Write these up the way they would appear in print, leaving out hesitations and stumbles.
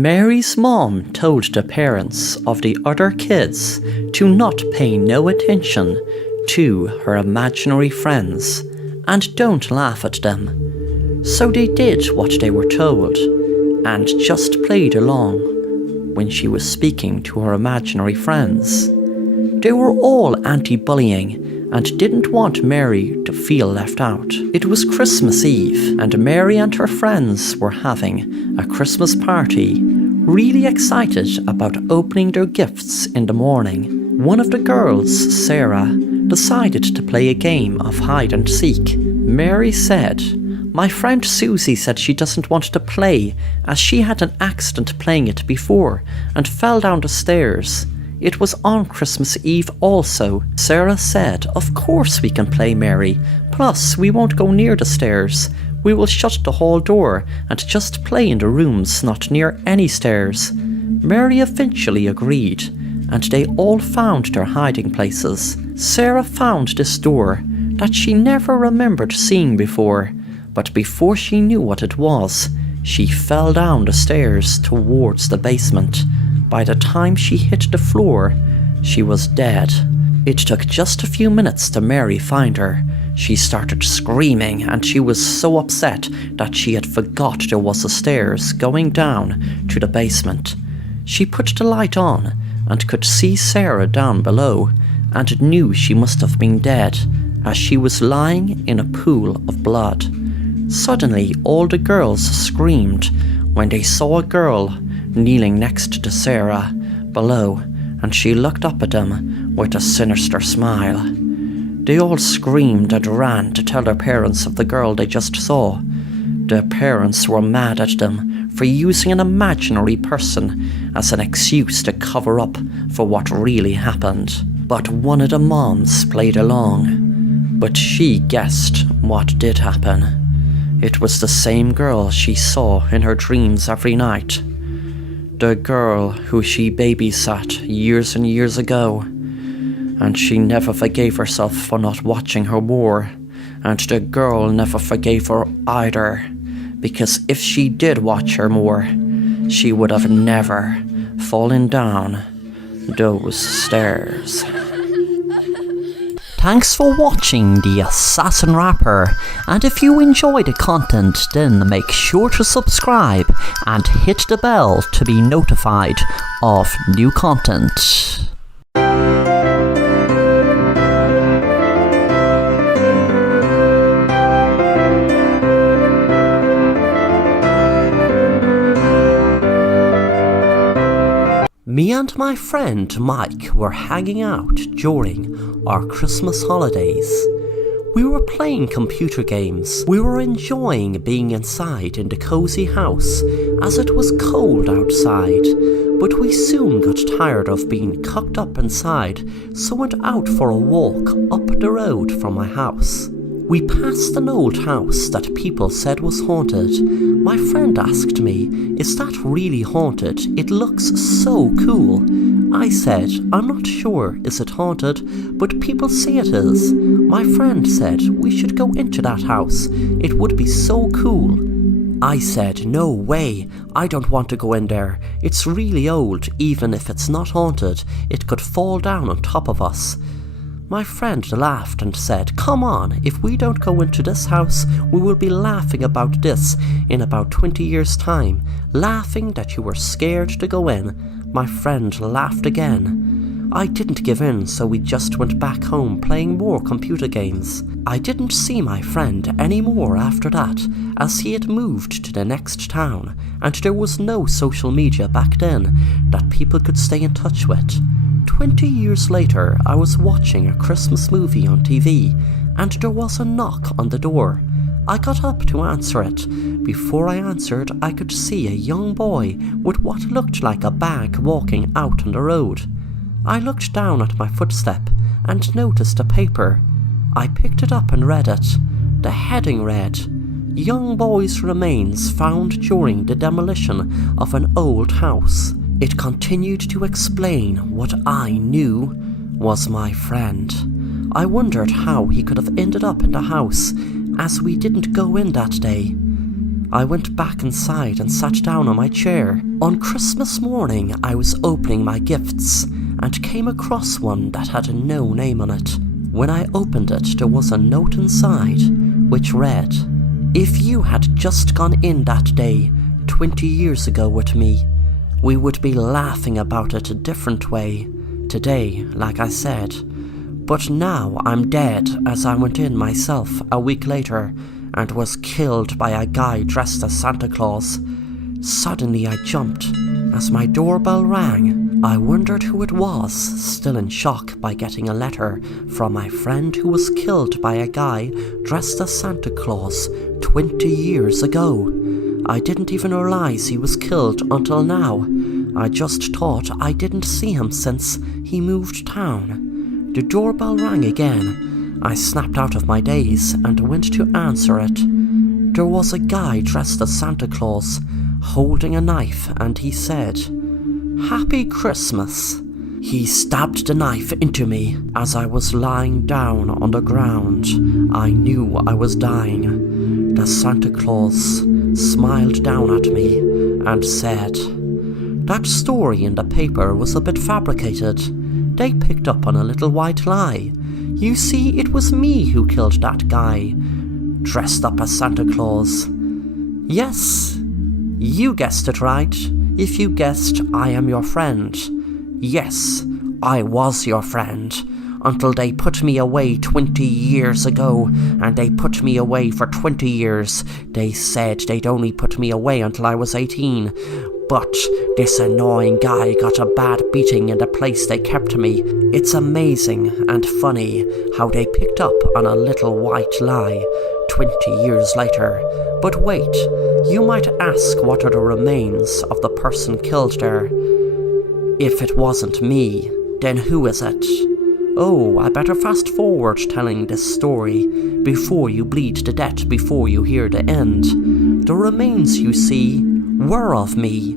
Mary's mom told the parents of the other kids to not pay no attention to her imaginary friends and don't laugh at them. So they did what they were told and just played along when she was speaking to her imaginary friends. They were all anti-bullying and didn't want Mary to feel left out. It was Christmas Eve and Mary and her friends were having a Christmas party, really excited about opening their gifts in the morning. One of the girls, Sarah, decided to play a game of hide and seek. Mary said, "My friend Susie said she doesn't want to play as she had an accident playing it before and fell down the stairs. It was on Christmas Eve also." Sarah said, "Of course we can play, Mary. Plus, we won't go near the stairs. We will shut the hall door and just play in the rooms not near any stairs." Mary eventually agreed, and they all found their hiding places. Sarah found this door that she never remembered seeing before, but before she knew what it was, she fell down the stairs towards the basement. By the time she hit the floor, she was dead. It took just a few minutes to Mary find her. She started screaming and she was so upset that she had forgot there was a stairs going down to the basement. She put the light on and could see Sarah down below and knew she must have been dead as she was lying in a pool of blood. Suddenly, all the girls screamed when they saw a girl kneeling next to Sarah below, and she looked up at them with a sinister smile. They all screamed and ran to tell their parents of the girl they just saw. Their parents were mad at them for using an imaginary person as an excuse to cover up for what really happened. But one of the moms played along, but she guessed what did happen. It was the same girl she saw in her dreams every night. The girl who she babysat years and years ago, and she never forgave herself for not watching her more, and the girl never forgave her either, because if she did watch her more, she would have never fallen down those stairs. Thanks for watching The Assassin Rapper, and if you enjoy the content then make sure to subscribe and hit the bell to be notified of new content. Me and my friend Mike were hanging out during our Christmas holidays. We were playing computer games. We were enjoying being inside in the cozy house as it was cold outside, but we soon got tired of being cooped up inside, so went out for a walk up the road from my house. We passed an old house that people said was haunted. My friend asked me, "Is that really haunted? It looks so cool." I said, "I'm not sure is it haunted, but people say it is." My friend said, "We should go into that house. It would be so cool." I said, "No way, I don't want to go in there. It's really old, even if it's not haunted, it could fall down on top of us." My friend laughed and said, "Come on, if we don't go into this house, we will be laughing about this in about 20 years' time, laughing that you were scared to go in." My friend laughed again. I didn't give in, so we just went back home playing more computer games. I didn't see my friend anymore after that, as he had moved to the next town, and there was no social media back then that people could stay in touch with. 20 years later, I was watching a Christmas movie on TV, and there was a knock on the door. I got up to answer it. Before I answered, I could see a young boy with what looked like a bag walking out on the road. I looked down at my footstep and noticed a paper. I picked it up and read it. The heading read, "Young boy's remains found during the demolition of an old house." It continued to explain what I knew was my friend. I wondered how he could have ended up in the house, as we didn't go in that day. I went back inside and sat down on my chair. On Christmas morning, I was opening my gifts and came across one that had no name on it. When I opened it, there was a note inside, which read, "If you had just gone in that day 20 years ago with me, we would be laughing about it a different way. Today, like I said. But now I'm dead, as I went in myself a week later and was killed by a guy dressed as Santa Claus." Suddenly I jumped as my doorbell rang. I wondered who it was, still in shock by getting a letter from my friend who was killed by a guy dressed as Santa Claus 20 years ago. I didn't even realize he was killed until now. I just thought I didn't see him since he moved town. The doorbell rang again. I snapped out of my daze and went to answer it. There was a guy dressed as Santa Claus, holding a knife, and he said, "Happy Christmas." He stabbed the knife into me as I was lying down on the ground. I knew I was dying. The Santa Claus smiled down at me and said, "That story in the paper was a bit fabricated. They picked up on a little white lie. You see, it was me who killed that guy, dressed up as Santa Claus." Yes, you guessed it right. If you guessed I am your friend. Yes, I was your friend, until they put me away 20 years ago, and they put me away for 20 years. They said they'd only put me away until I was 18, but this annoying guy got a bad beating in the place they kept me. It's amazing and funny how they picked up on a little white lie 20 years later. But wait, you might ask, what are the remains of the person killed there? If it wasn't me, then who is it? Oh, I better fast forward telling this story before you bleed to death, before you hear the end. The remains you see were of me.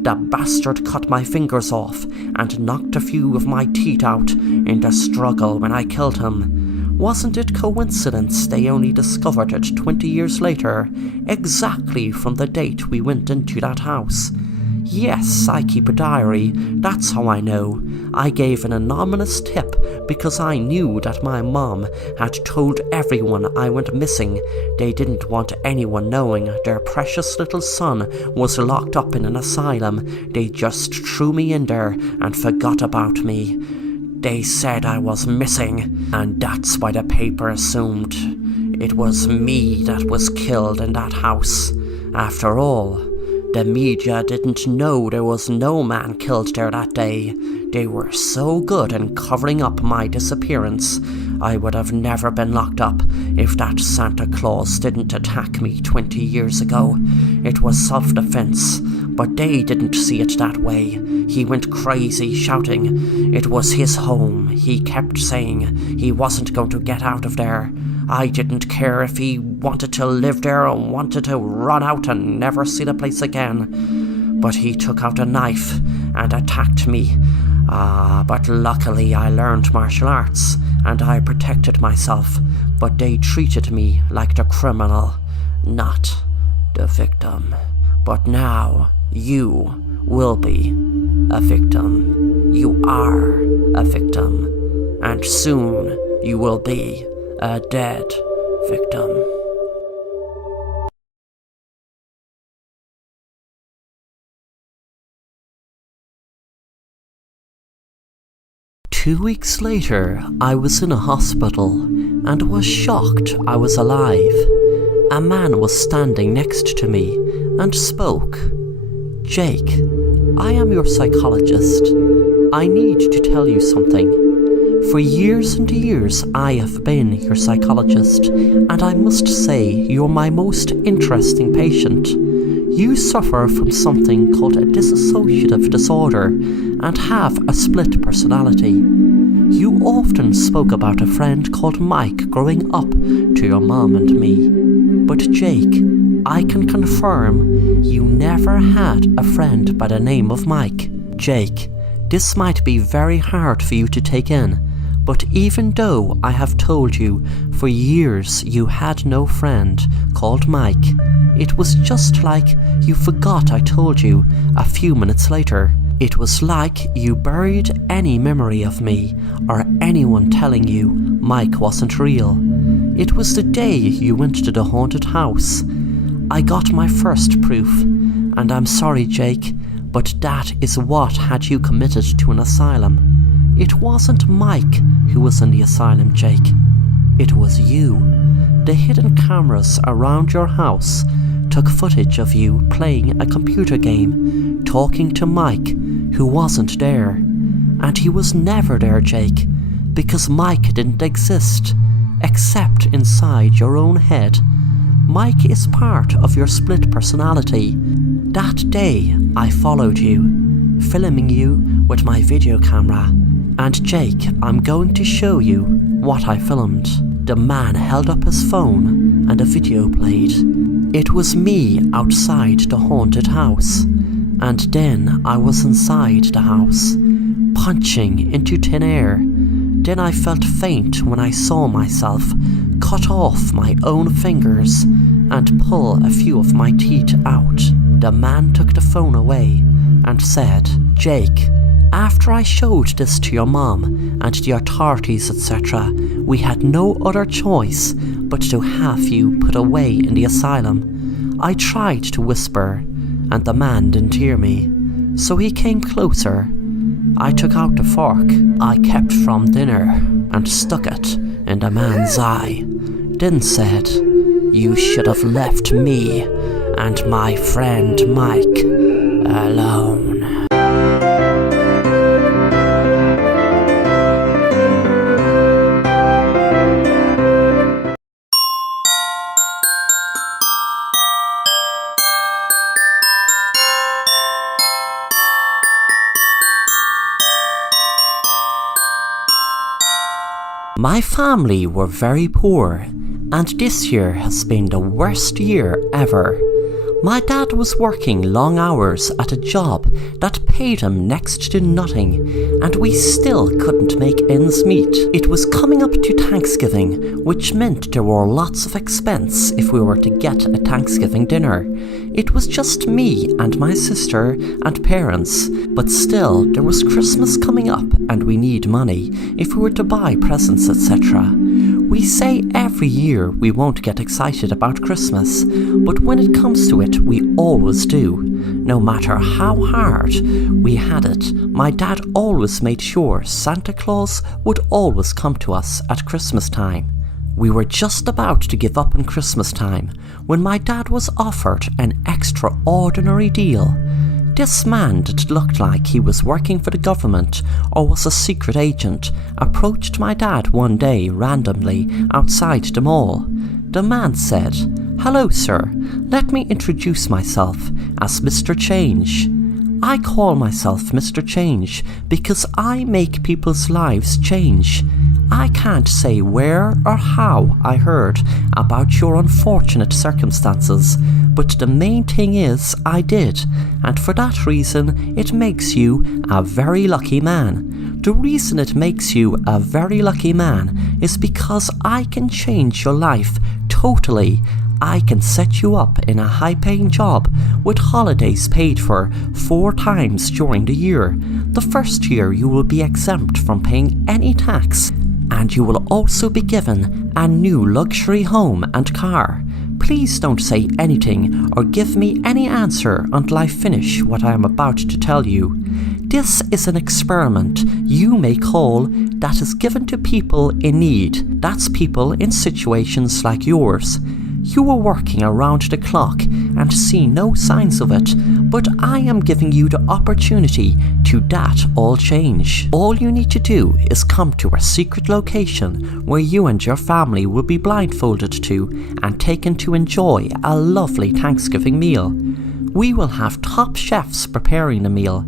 The bastard cut my fingers off and knocked a few of my teeth out in the struggle when I killed him. Wasn't it coincidence they only discovered it 20 years later, exactly from the date we went into that house? Yes, I keep a diary, that's how I know. I gave an anonymous tip because I knew that my mom had told everyone I went missing. They didn't want anyone knowing their precious little son was locked up in an asylum. They just threw me in there and forgot about me. They said I was missing, and that's why the paper assumed it was me that was killed in that house. After all, the media didn't know there was no man killed there that day. They were so good in covering up my disappearance. I would have never been locked up if that Santa Claus didn't attack me 20 years ago. It was self-defense, but they didn't see it that way. He went crazy shouting it was his home. He kept saying he wasn't going to get out of there. I didn't care if he wanted to live there or wanted to run out and never see the place again. But he took out a knife and attacked me. But luckily I learned martial arts and I protected myself. But they treated me like the criminal, not the victim. But now you will be a victim. You are a victim. And soon you will be a dead victim. Two weeks later, I was in a hospital and was shocked I was alive. A man was standing next to me and spoke. "Jake, I am your psychologist. I need to tell you something. For years and years I have been your psychologist, and I must say you're my most interesting patient. You suffer from something called a dissociative disorder and have a split personality. You often spoke about a friend called Mike growing up to your mom and me. But Jake, I can confirm you never had a friend by the name of Mike. Jake, this might be very hard for you to take in, But even though I have told you for years you had no friend called Mike, it was just like you forgot I told you a few minutes later. It was like you buried any memory of me or anyone telling you Mike wasn't real. It was the day you went to the haunted house. I got my first proof, and I'm sorry, Jake, but that is what had you committed to an asylum. It wasn't Mike who was in the asylum, Jake. It was you. The hidden cameras around your house took footage of you playing a computer game, talking to Mike, who wasn't there. And he was never there, Jake, because Mike didn't exist, except inside your own head. Mike is part of your split personality. That day, I followed you, filming you with my video camera. And Jake, I'm going to show you what I filmed. The man held up his phone and a video played. It was me outside the haunted house. And then I was inside the house, punching into thin air. Then I felt faint when I saw myself cut off my own fingers and pull a few of my teeth out. The man took the phone away and said, Jake, after I showed this to your mom and the authorities, etc., we had no other choice but to have you put away in the asylum. I tried to whisper, and the man didn't hear me, so he came closer. I took out the fork I kept from dinner and stuck it in the man's eye, then said, you should have left me and my friend Mike alone. My family were very poor, and this year has been the worst year ever. My dad was working long hours at a job that paid him next to nothing, and we still couldn't make ends meet. It was coming up to Thanksgiving, which meant there were lots of expense if we were to get a Thanksgiving dinner. It was just me and my sister and parents, but still there was Christmas coming up and we need money if we were to buy presents, etc. We say every year we won't get excited about Christmas, but when it comes to it, we always do. No matter how hard we had it, my dad always made sure Santa Claus would always come to us at Christmas time. We were just about to give up on Christmas time when my dad was offered an extraordinary deal. This man that looked like he was working for the government or was a secret agent approached my dad one day randomly outside the mall. The man said, "Hello sir, let me introduce myself as Mr. Change. I call myself Mr. Change because I make people's lives change. I can't say where or how I heard about your unfortunate circumstances, but the main thing is I did, and for that reason it makes you a very lucky man. The reason it makes you a very lucky man is because I can change your life totally. I can set you up in a high-paying job with holidays paid for 4 times during the year. The first year you will be exempt from paying any tax, and you will also be given a new luxury home and car. Please don't say anything or give me any answer until I finish what I am about to tell you. This is an experiment you may call that is given to people in need. That's people in situations like yours. You are working around the clock and see no signs of it, but I am giving you the opportunity to that all change. All you need to do is come to a secret location where you and your family will be blindfolded to and taken to enjoy a lovely Thanksgiving meal. We will have top chefs preparing the meal,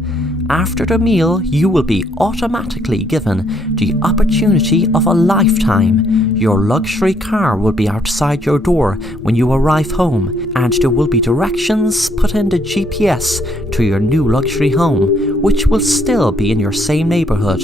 After the meal, you will be automatically given the opportunity of a lifetime. Your luxury car will be outside your door when you arrive home, and there will be directions put in the GPS to your new luxury home, which will still be in your same neighbourhood.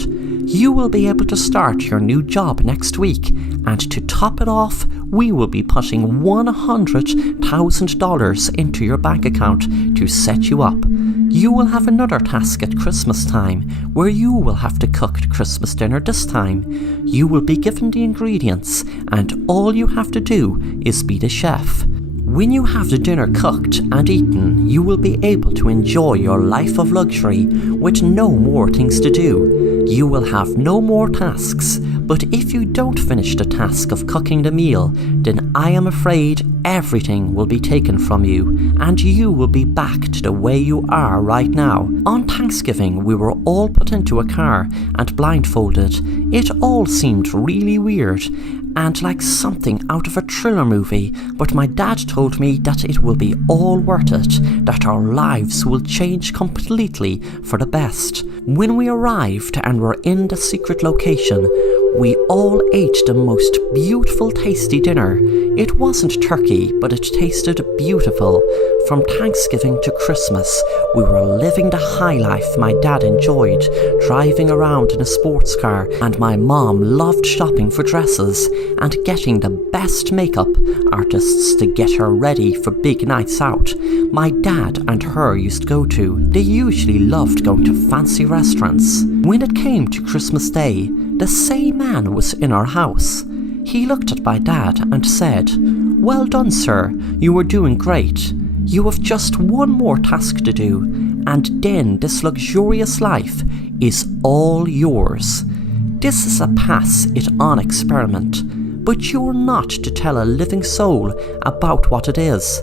You will be able to start your new job next week, and to top it off, we will be putting $100,000 into your bank account to set you up. You will have another task at Christmas time, where you will have to cook the Christmas dinner this time. You will be given the ingredients, and all you have to do is be the chef. When you have the dinner cooked and eaten, you will be able to enjoy your life of luxury with no more things to do. You will have no more tasks, but if you don't finish the task of cooking the meal, then I am afraid everything will be taken from you, and you will be back to the way you are right now. On Thanksgiving, we were all put into a car and blindfolded. It all seemed really weird and like something out of a thriller movie, but my dad told me that it will be all worth it, that our lives will change completely for the best. When we arrived and were in the secret location, we all ate the most beautiful tasty dinner. It wasn't turkey, but it tasted beautiful. From Thanksgiving to Christmas, we were living the high life my dad enjoyed, driving around in a sports car, and my mom loved shopping for dresses and getting the best makeup artists to get her ready for big nights out. My dad and her used to go to. They usually loved going to fancy restaurants. When it came to Christmas Day, the same man was in our house. He looked at my dad and said, "Well done, sir, you are doing great. You have just one more task to do, and then this luxurious life is all yours. This is a pass-it-on experiment, but you're not to tell a living soul about what it is.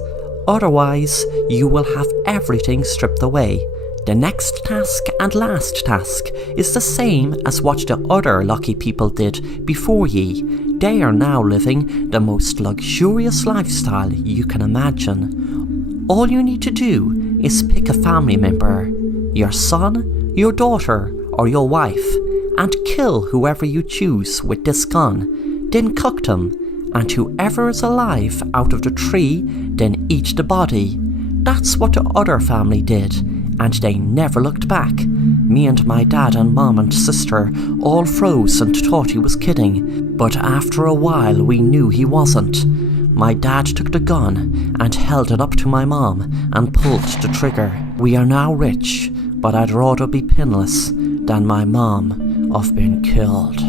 Otherwise, you will have everything stripped away. The next task and last task is the same as what the other lucky people did before ye. They are now living the most luxurious lifestyle you can imagine. All you need to do is pick a family member, your son, your daughter, or your wife, and kill whoever you choose with this gun. Then cook them, and whoever is alive out of the tree, then eat the body." That's what the other family did, and they never looked back. Me and my dad and mom and sister all froze and thought he was kidding, but after a while we knew he wasn't. My dad took the gun and held it up to my mom and pulled the trigger. We are now rich, but I'd rather be pinless than my mom of being killed.